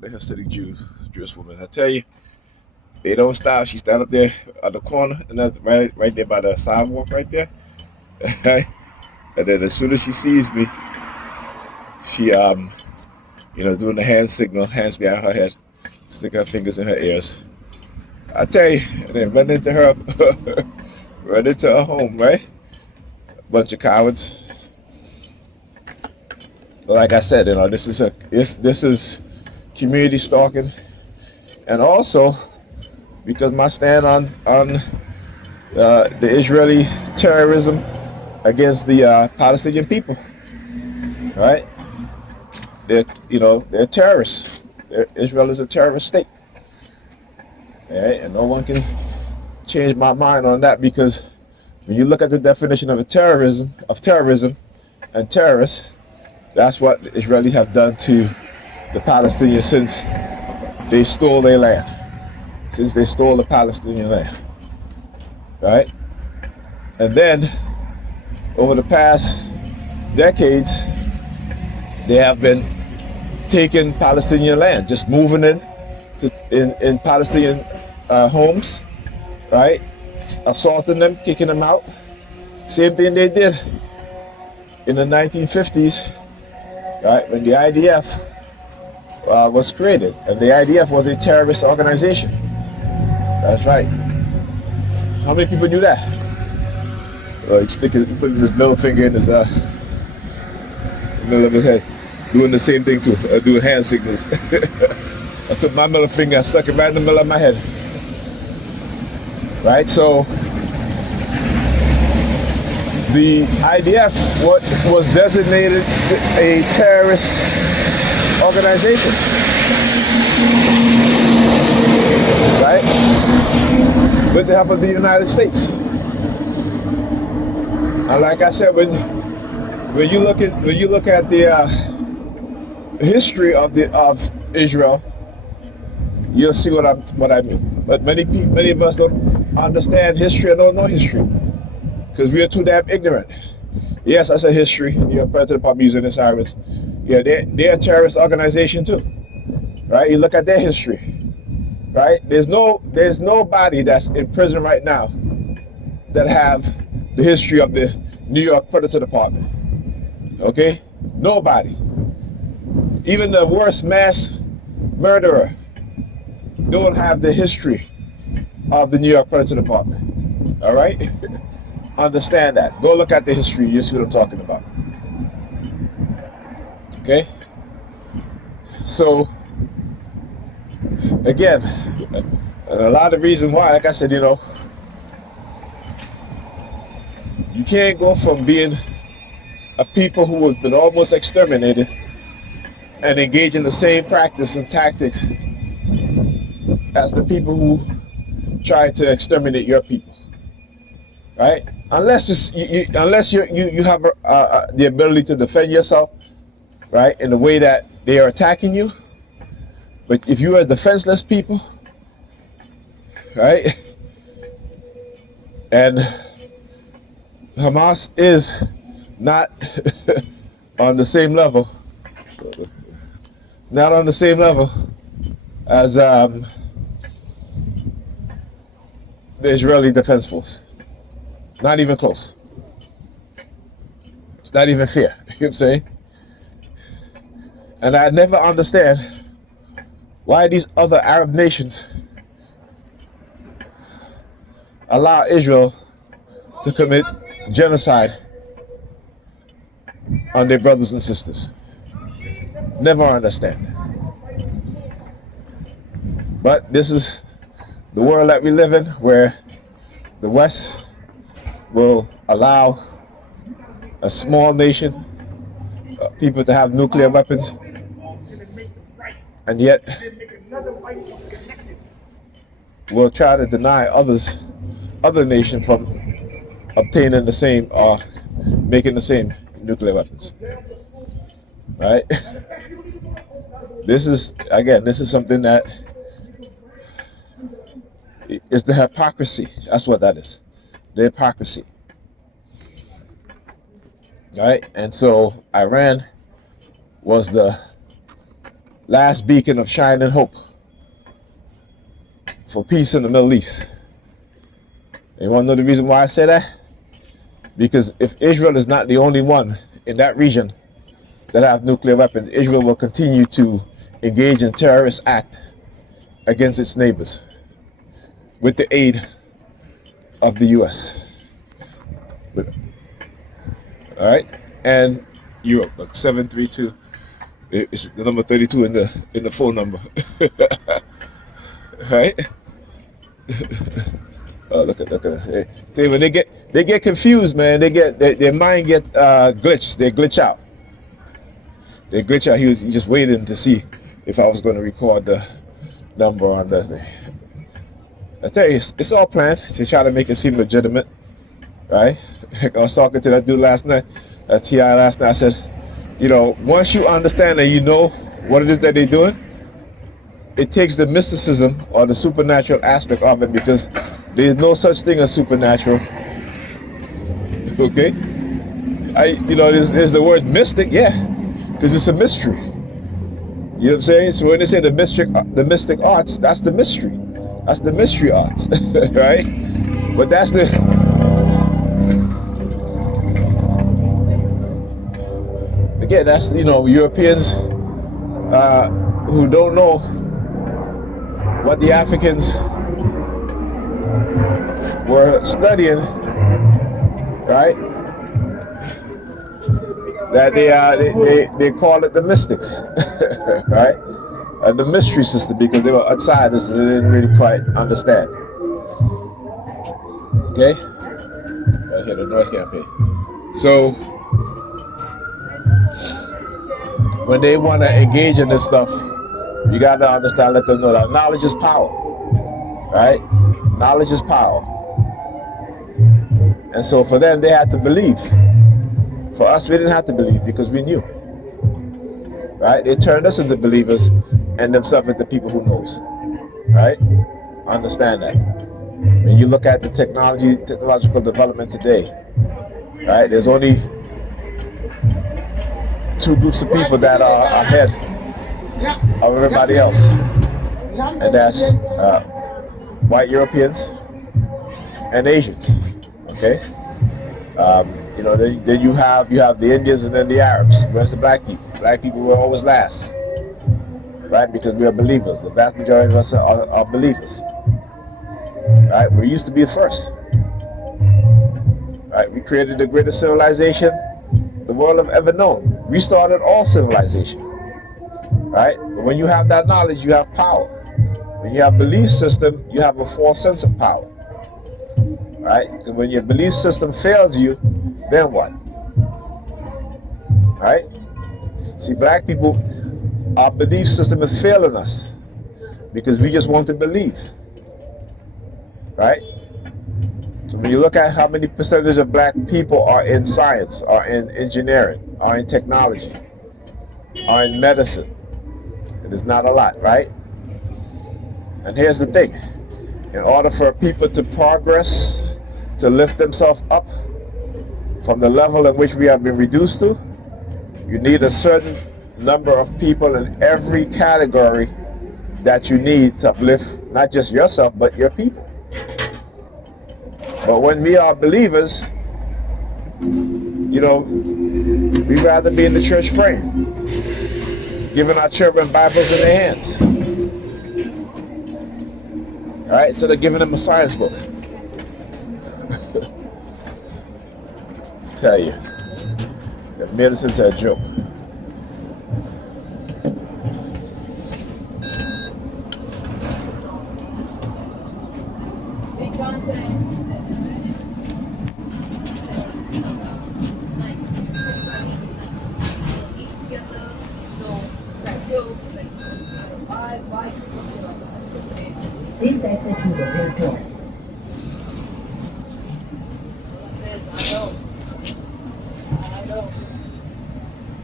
The Hasidic Jewish woman. I tell you, they don't stop. She stand up there at the corner, and that's right there by the sidewalk, right there. And then as soon as she sees me, she doing the hand signal, hands behind her head, stick her fingers in her ears. I tell you, and then run into her, run into her home, right? Bunch of cowards. But like I said, this is community stalking, and also because my stand on the Israeli terrorism against the Palestinian people, right? They're terrorists. Israel is a terrorist state, right? And no one can change my mind on that, because when you look at the definition of terrorism and terrorists, that's what the Israelis have done to the Palestinians since they stole their land, since they stole the Palestinian land, right? And then over the past decades, they have been taking Palestinian land, just moving in Palestinian homes, right? Assaulting them, kicking them out. Same thing they did in the 1950s, right, when the IDF was created. And the IDF was a terrorist organization. That's right. How many people knew that? He's putting his middle finger in his middle of his head, doing the same thing too, doing hand signals. I took my middle finger and stuck it right in the middle of my head. Right, so the IDF was designated a terrorist organization, right? With the help of the United States. And like I said, when you look at the history of Israel, you'll see what I mean. But many of us don't understand history or don't know history, because we are too damn ignorant. Yes, I said history. You're President Pop using this Cyrus. Yeah, they're a terrorist organization too, right? You look at their history, right? There's nobody that's in prison right now that have the history of the New York Predator Department. Okay, nobody. Even the worst mass murderer don't have the history of the New York Predator Department. All right? Understand that. Go look at the history. You see what I'm talking about. Okay? So, again, a lot of reasons why, like I said, you can't go from being a people who has been almost exterminated and engage in the same practice and tactics as the people who try to exterminate your people, right? Unless you have the ability to defend yourself, right, in the way that they are attacking you. But if you are defenseless people, right, and Hamas is not on the same level, as the Israeli Defense Force. Not even close. It's not even fair. You know what I'm saying? And I never understand why these other Arab nations allow Israel to commit genocide on their brothers and sisters. Never understand that. But this is the world that we live in, where the West will allow a small nation, people to have nuclear weapons, and yet will try to deny other nations from obtaining the same or making the same nuclear weapons. Right? This is something that is the hypocrisy. That's what that is. The hypocrisy. Right? And so Iran was the last beacon of shining hope for peace in the Middle East. You want to know the reason why I say that? Because if Israel is not the only one in that region that have nuclear weapons, Israel will continue to engage in terrorist act against its neighbors with the aid of the U.S. All right, and Europe, like 732. It's the number 32 in the phone number. Right? Oh, look at it. When they get confused, man. Their mind get glitched. They glitch out. He just waiting to see if I was going to record the number on the thing. I tell you, it's all planned to try to make it seem legitimate, right? I was talking to that dude last night, T.I. last night. I said, once you understand and you know what it is that they're doing, it takes the mysticism or the supernatural aspect of it, because there's no such thing as supernatural. Okay? There's the word mystic, yeah, because it's a mystery. You know what I'm saying? So when they say the mystic arts, that's the mystery. That's the mystery arts, right? But that's the... Again, that's, Europeans who don't know what the Africans were studying, right? That they call it the mystics, right? The mystery system, because they were outsiders and they didn't really quite understand. Okay? Right here, the noise campaign. So when they want to engage in this stuff, you got to understand, let them know that knowledge is power, right? Knowledge is power. And so for them, they had to believe. For us, we didn't have to believe because we knew, right? They turned us into believers and themselves into people who knows, right? Understand that. When you look at the technological development today, right? There's only two groups of people that are ahead of everybody else, and that's white Europeans and Asians. Okay, then you have the Indians and then the Arabs. Where's the black people? Black people were always last, right? Because we are believers. The vast majority of us are believers, right? We used to be the first, right? We created the greatest civilization the world have ever known. We started all civilization, right? But when you have that knowledge, you have power. When you have belief system, you have a false sense of power, right? And when your belief system fails you, then what? Right? See, black people, our belief system is failing us because we just want to believe, right? So when you look at how many percentage of black people are in science, are in engineering, are in technology, are in medicine, it is not a lot, right? And here's the thing. In order for people to progress, to lift themselves up from the level in which we have been reduced to, you need a certain number of people in every category that you need to uplift not just yourself, but your people. But when we are believers, we'd rather be in the church praying, giving our children Bibles in their hands, all right, instead of giving them a science book. Tell you, they've made us into a joke. Please exit through the rear door.